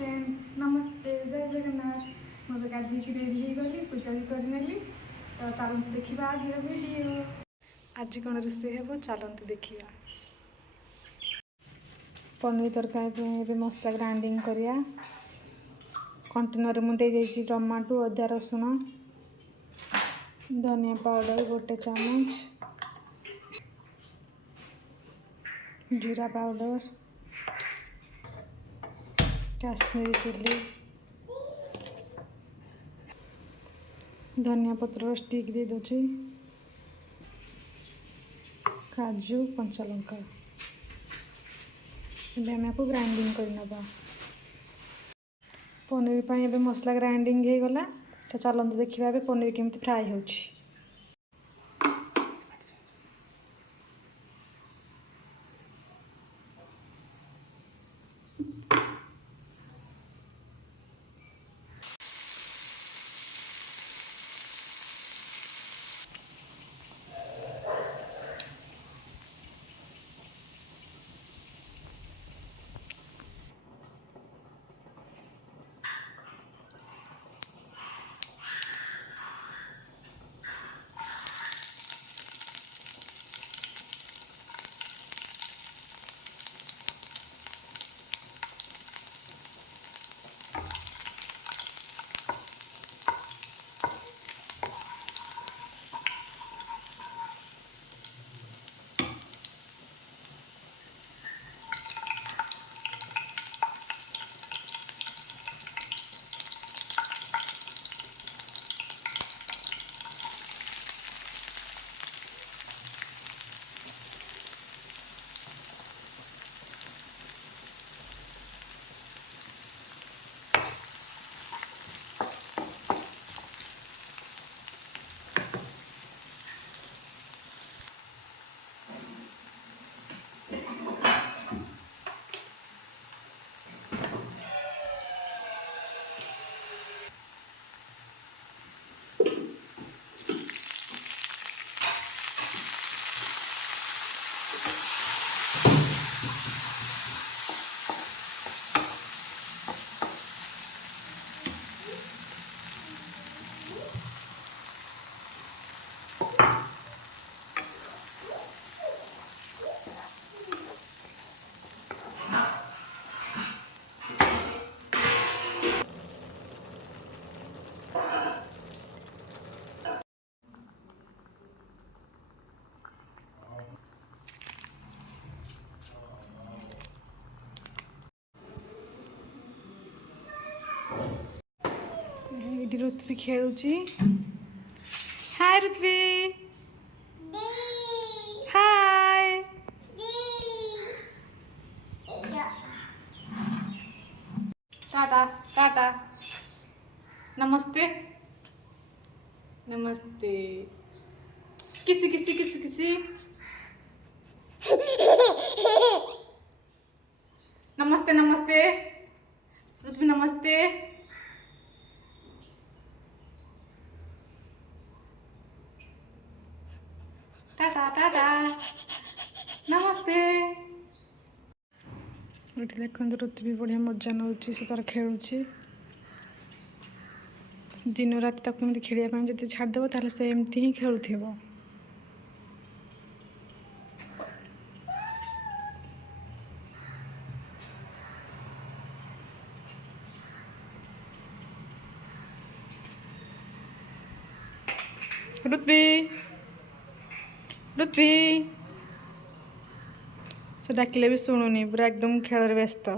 Friend नमस्ते जय जगन्नाथ मुझे गाधी की रेडी हो गली पूजा भी करनेली तो चलते देखा आज वीडियो आज कौन रोषे हे चलते देखा पनीर तरकारी मसला ग्राइंडिंग करिया कंटेनर मुझे टमाटो अदा रसुण धनिया पाउडर गोटे चामच जीरा पाउडर काश्मीरी चिल्ली धनिया पत्र स्टिक दे दूची काजू कंचा लंका आम आपको ग्राइंडिंग करना पनीर पर ये मसला ग्राइंडिंग हो गला तो चलते देखा पनीर केमती फ्राए हो। ये ऋत्वी खेलुची हाय ऋत्वी हाय टाटा टाटा नमस्ते नमस्ते किसी किसी किसी किसी नमस्ते नमस्ते ऋत्वी नमस्ते टाटा टाटा नमस्ते देखो ऋत्वी बढ़िया मजा नौ से तार खेलुची दिन रात तक खेलने जो छाड़देव ताल से एमती ही खेलुव ऋत्वी ऋत्वी से डाकिले भी शुणुनी पूरा एकदम खेल व्यस्त।